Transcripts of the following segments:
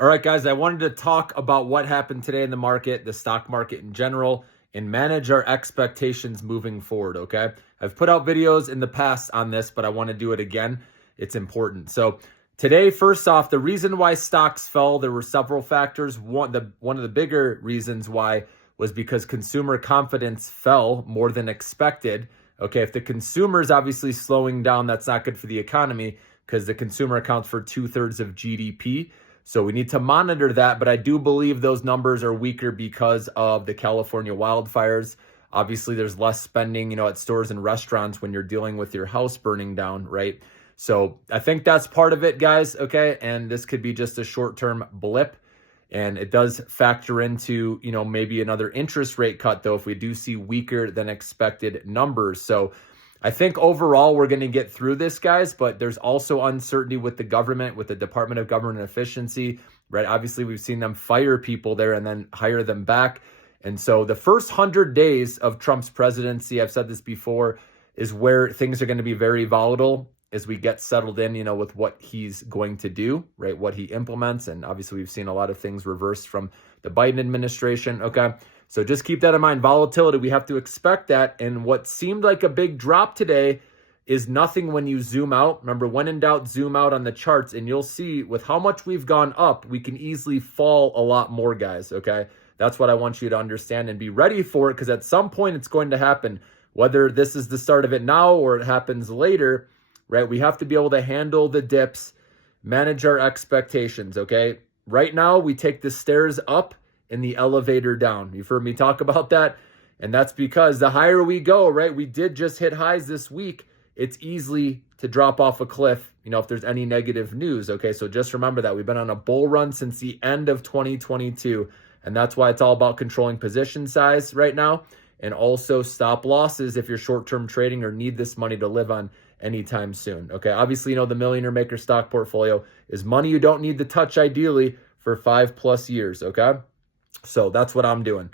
All right, guys, I wanted to talk about what happened today in the market, the stock market in general, and manage our expectations moving forward, okay? I've put out videos in the past on this, but I want to do it again. It's important. So, today, first off, the reason why stocks fell, there were several factors. One of the bigger reasons why was because consumer confidence fell more than expected. Okay, if the consumer is obviously slowing down, that's not good for the economy because the consumer accounts for 2/3 of GDP. So we need to monitor that, but I do believe those numbers are weaker because of the California wildfires. Obviously, there's less spending, at stores and restaurants when you're dealing with your house burning down, right? So I think that's part of it, guys, okay? And this could be just a short-term blip. And it does factor into, maybe another interest rate cut, though, if we do see weaker than expected numbers. So I think overall we're going to get through this, guys, but there's also uncertainty with the government, with the Department of Government Efficiency, right? Obviously, we've seen them fire people there and then hire them back. And so the first 100 days of Trump's presidency, I've said this before, is where things are going to be very volatile as we get settled in, with what he's going to do, right? What he implements. And obviously, we've seen a lot of things reversed from the Biden administration, okay? So just keep that in mind. Volatility, we have to expect that. And what seemed like a big drop today is nothing when you zoom out. Remember, when in doubt, zoom out on the charts, and you'll see with how much we've gone up, we can easily fall a lot more, guys, okay? That's what I want you to understand and be ready for it, because at some point it's going to happen. Whether this is the start of it now or it happens later, right? We have to be able to handle the dips, manage our expectations, okay? Right now, we take the stairs up and the elevator down. You've heard me talk about that. And that's because the higher we go, right? We did just hit highs this week. It's easy to drop off a cliff, if there's any negative news. Okay, so just remember that. We've been on a bull run since the end of 2022. And that's why it's all about controlling position size right now. And also stop losses if you're short-term trading or need this money to live on anytime soon. Okay, obviously, the Millionaire Maker stock portfolio is money you don't need to touch ideally for 5+ years. Okay. So that's what I'm doing.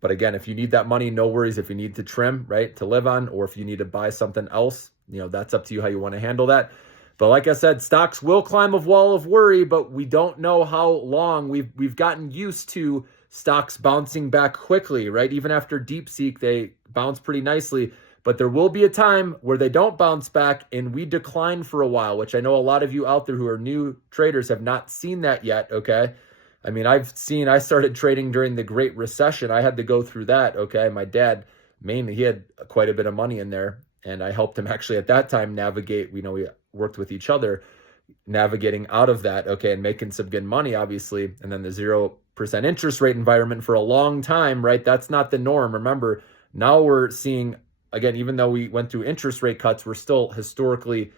But again, if you need that money, no worries. If you need to trim, right, to live on, or if you need to buy something else, that's up to you how you want to handle that. But like I said, stocks will climb a wall of worry, but we don't know how long. We've gotten used to stocks bouncing back quickly, right? Even after DeepSeek, they bounce pretty nicely. But there will be a time where they don't bounce back and we decline for a while, which I know a lot of you out there who are new traders have not seen that yet, okay? I mean, I started trading during the Great Recession. I had to go through that, okay? My dad, mainly, he had quite a bit of money in there, and I helped him actually at that time navigate. We worked with each other navigating out of that, okay, and making some good money, obviously. And then the 0% interest rate environment for a long time, right? That's not the norm. Remember, now we're seeing, again, even though we went through interest rate cuts, we're still historically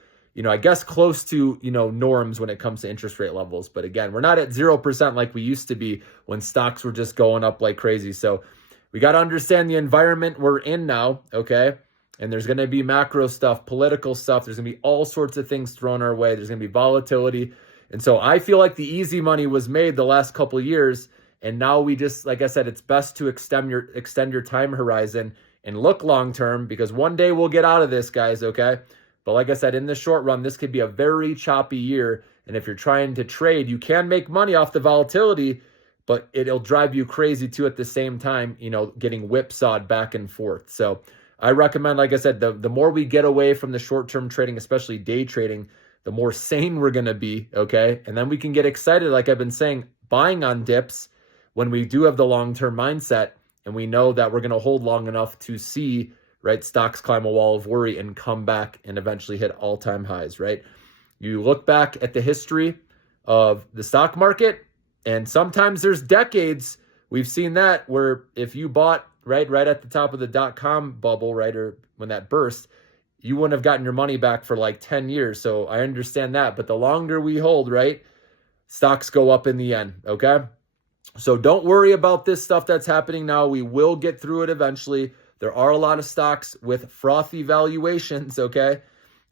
I guess close to, norms when it comes to interest rate levels. But again, we're not at 0% like we used to be when stocks were just going up like crazy. So we got to understand the environment we're in now, okay? And there's going to be macro stuff, political stuff. There's going to be all sorts of things thrown our way. There's going to be volatility. And so I feel like the easy money was made the last couple of years. And now we just, like I said, it's best to extend your time horizon and look long term, because one day we'll get out of this, guys, okay? But like I said, in the short run, this could be a very choppy year. And if you're trying to trade, you can make money off the volatility, but it'll drive you crazy too at the same time, getting whipsawed back and forth. So I recommend, like I said, the more we get away from the short-term trading, especially day trading, the more sane we're going to be, okay? And then we can get excited, like I've been saying, buying on dips when we do have the long-term mindset and we know that we're going to hold long enough to see, right, stocks climb a wall of worry and come back and eventually hit all-time highs, right? You look back at the history of the stock market, and sometimes there's decades, we've seen that, where if you bought right at the top of the dot-com bubble, right, or when that burst, you wouldn't have gotten your money back for like 10 years. So I understand that. But the longer we hold, right, stocks go up in the end, okay? So don't worry about this stuff that's happening now. We will get through it eventually. There are a lot of stocks with frothy valuations, okay?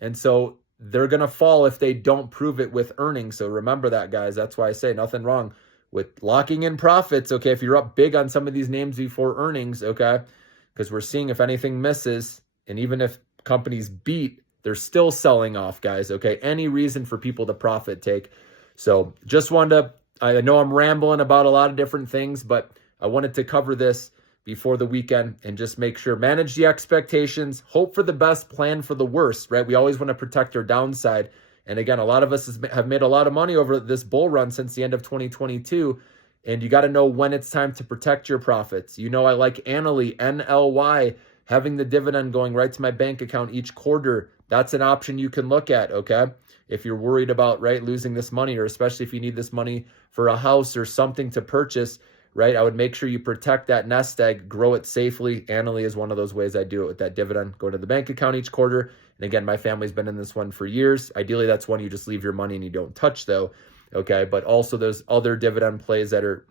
And so they're going to fall if they don't prove it with earnings. So remember that, guys. That's why I say nothing wrong with locking in profits, okay? If you're up big on some of these names before earnings, okay? Because we're seeing if anything misses, and even if companies beat, they're still selling off, guys, okay? Any reason for people to profit take. So just wanted to I know I'm rambling about a lot of different things, but I wanted to cover this before the weekend and just make sure, manage the expectations, hope for the best, plan for the worst, right? We always want to protect our downside. And again, a lot of us have made a lot of money over this bull run since the end of 2022. And you got to know when it's time to protect your profits. You know, I like Annaly, NLY, having the dividend going right to my bank account each quarter. That's an option you can look at, okay? If you're worried about, right, losing this money, or especially if you need this money for a house or something to purchase, right, I would make sure you protect that nest egg, grow it safely. Annaly is one of those ways I do it with that dividend going to the bank account each quarter. And again, my family's been in this one for years. Ideally, that's one you just leave your money and you don't touch, though. Okay, but also there's other dividend plays that are,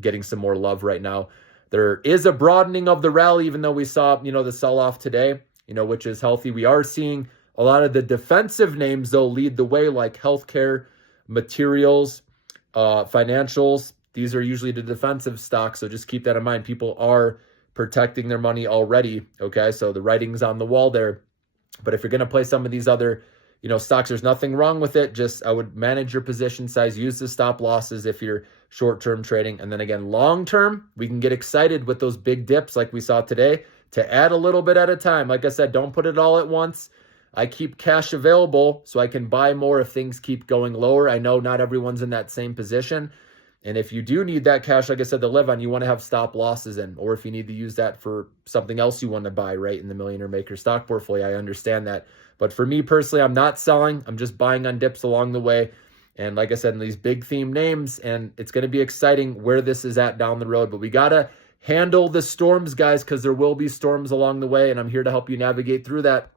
getting some more love right now. There is a broadening of the rally, even though we saw, the sell-off today, which is healthy. We are seeing a lot of the defensive names, though, lead the way, like healthcare, materials, financials. These are usually the defensive stocks, so just keep that in mind. People are protecting their money already, okay? So the writing's on the wall there. But if you're going to play some of these other, stocks, there's nothing wrong with it. Just I would manage your position size, use the stop losses if you're short-term trading. And then again, long-term, we can get excited with those big dips like we saw today to add a little bit at a time. Like I said, don't put it all at once. I keep cash available so I can buy more if things keep going lower. I know not everyone's in that same position. And if you do need that cash, like I said, to live on, you want to have stop losses in, or if you need to use that for something else you want to buy, right, in the Millionaire Maker stock portfolio, I understand that. But for me personally, I'm not selling. I'm just buying on dips along the way. And like I said, in these big theme names, and it's going to be exciting where this is at down the road. But we got to handle the storms, guys, because there will be storms along the way, and I'm here to help you navigate through that.